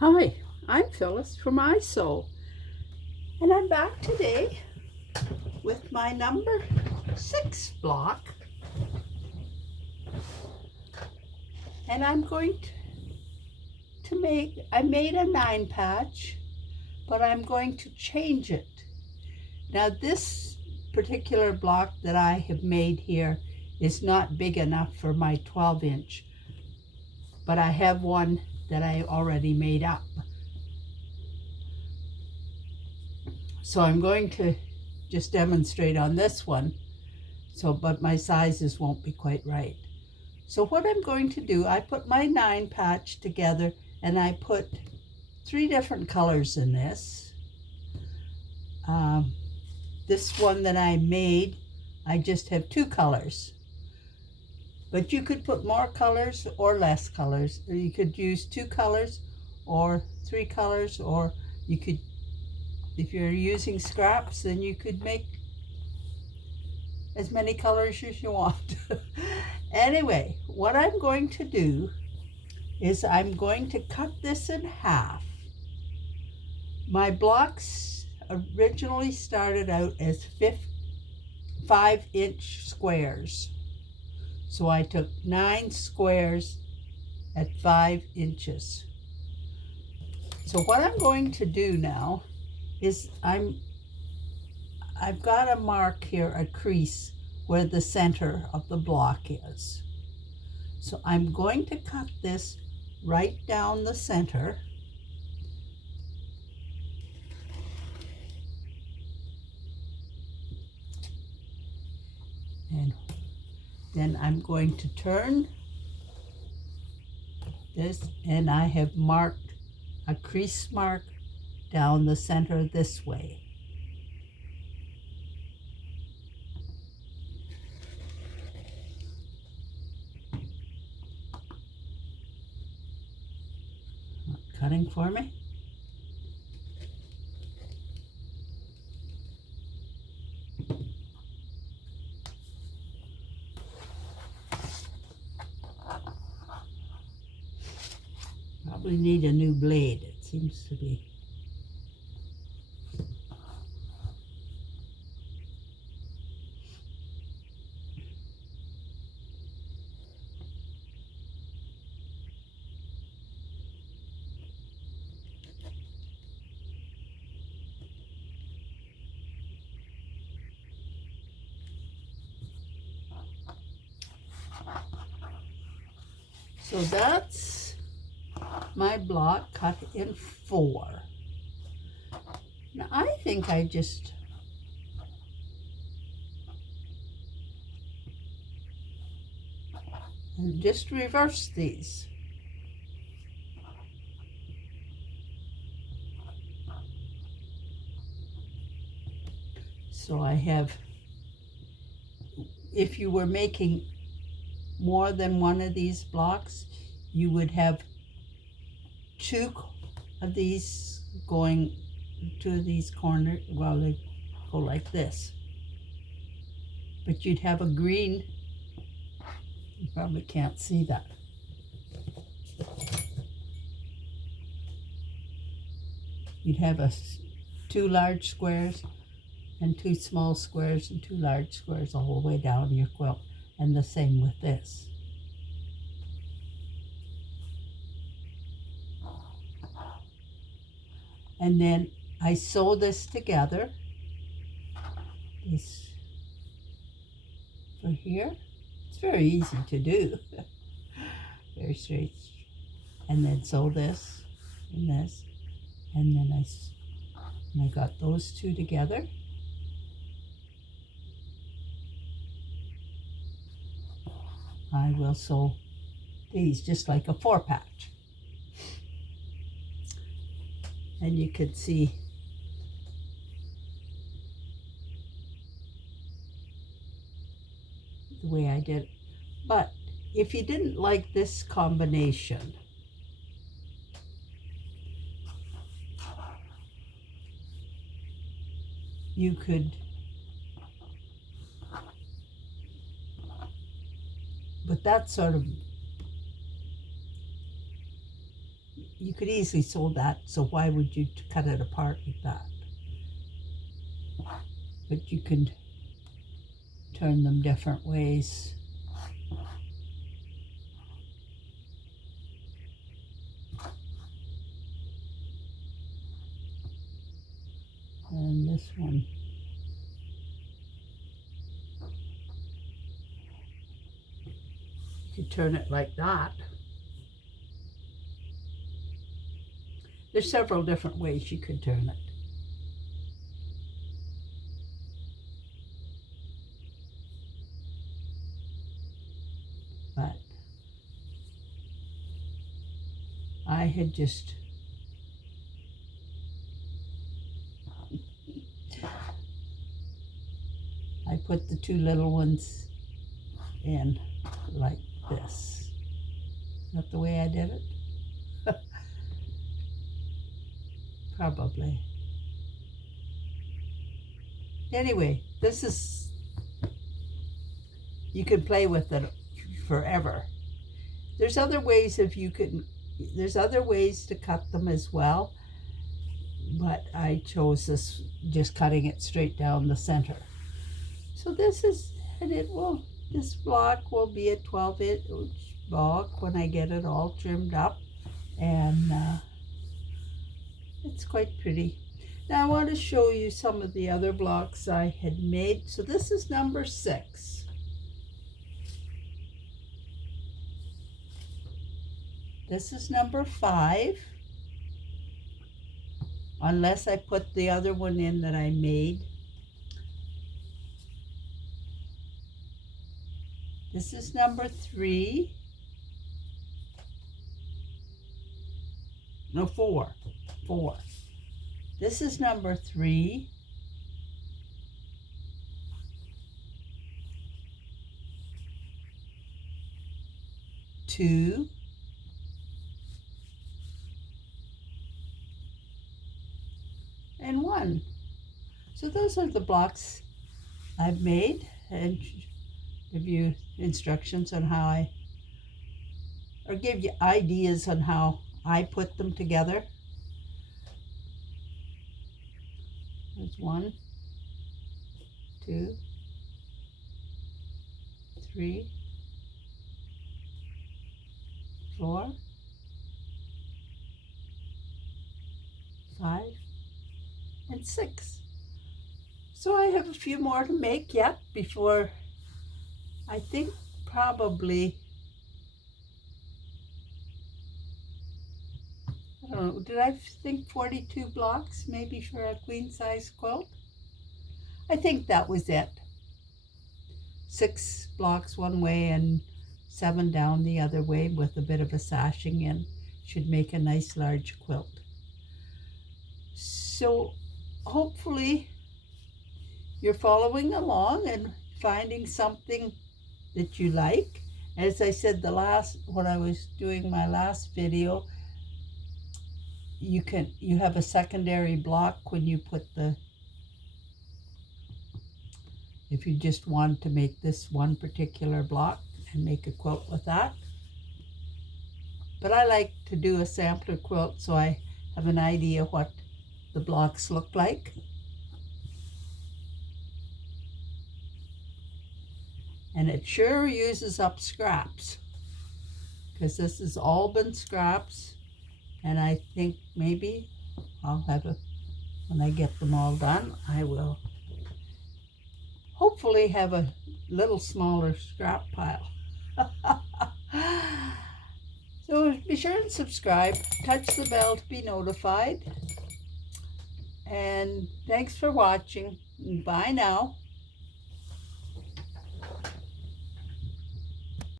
Hi, I'm Phyllis from ISO, and I'm back today with my number 6 block, and I'm going to I made a 9 patch, but I'm going to change it. Now this particular block that I have made here is not big enough for my 12-inch, but I have one that I already made up. So I'm going to just demonstrate on this one, but my sizes won't be quite right. So what I'm going to do, I put my 9 patch together and I put 3 different colors in this. This one that I made, I just have 2 colors. But you could put more colors or less colors. Or you could use 2 colors or 3 colors, or you could, if you're using scraps, then you could make as many colors as you want. Anyway, what I'm going to do is I'm going to cut this in half. My blocks originally started out as 5-inch squares. So I took 9 squares at 5 inches. So what I'm going to do now is I've got to mark here a crease where the center of the block is. So I'm going to cut this right down the center. And then I'm going to turn this, and I have marked a crease mark down the center this way. Cutting for me. Probably need a new blade, it seems to be. So that's my block cut in 4. Now I think I just reverse these. So I have, if you were making more than one of these blocks, you would have 2 of these going, 2 of these corners, well, they go like this. But you'd have a green, you probably can't see that. You'd have 2 large squares and 2 small squares and 2 large squares all the way down your quilt, and the same with this. And then I sew this together, this for here. It's very easy to do. Very straight. And then sew this and this, and then I got those 2 together. I will sew these just like a 4 patch. And you could see the way I did it. But if you didn't like this combination, you could, but that sort of, you could easily sew that, so why would you cut it apart like that? But you can turn them different ways. And this one, you could turn it like that. There's several different ways you could turn it. But I had just I put the two little ones in like this. Is that the way I did it? Probably. Anyway, this is, you can play with it forever. There's other ways there's other ways to cut them as well, but I chose this, just cutting it straight down the center. So this is, and this block will be a 12-inch block when I get it all trimmed up, and it's quite pretty. Now I want to show you some of the other blocks I had made. So this is number 6. This is number 5, unless I put the other one in that I made. This is number 3. No, 4. This is number 3. Two. And 1. So those are the blocks I've made, and give you instructions on how or give you ideas on how I put them together. There's 1, 2, 3, 4, 5, and 6. So I have a few more to make yet before, I think probably, I don't know, did I think 42 blocks maybe for a queen size quilt? I think that was it. 6 blocks one way and 7 down the other way with a bit of a sashing in. Should make a nice large quilt. So hopefully you're following along and finding something that you like. As I said when I was doing my last video, you have a secondary block when you put if you just want to make this one particular block and make a quilt with that. But I like to do a sampler quilt so I have an idea what the blocks look like. And it sure uses up scraps, because this has all been scraps, and I think maybe I'll have when I get them all done, I will hopefully have a little smaller scrap pile. So be sure and subscribe, touch the bell to be notified, and thanks for watching. Bye now.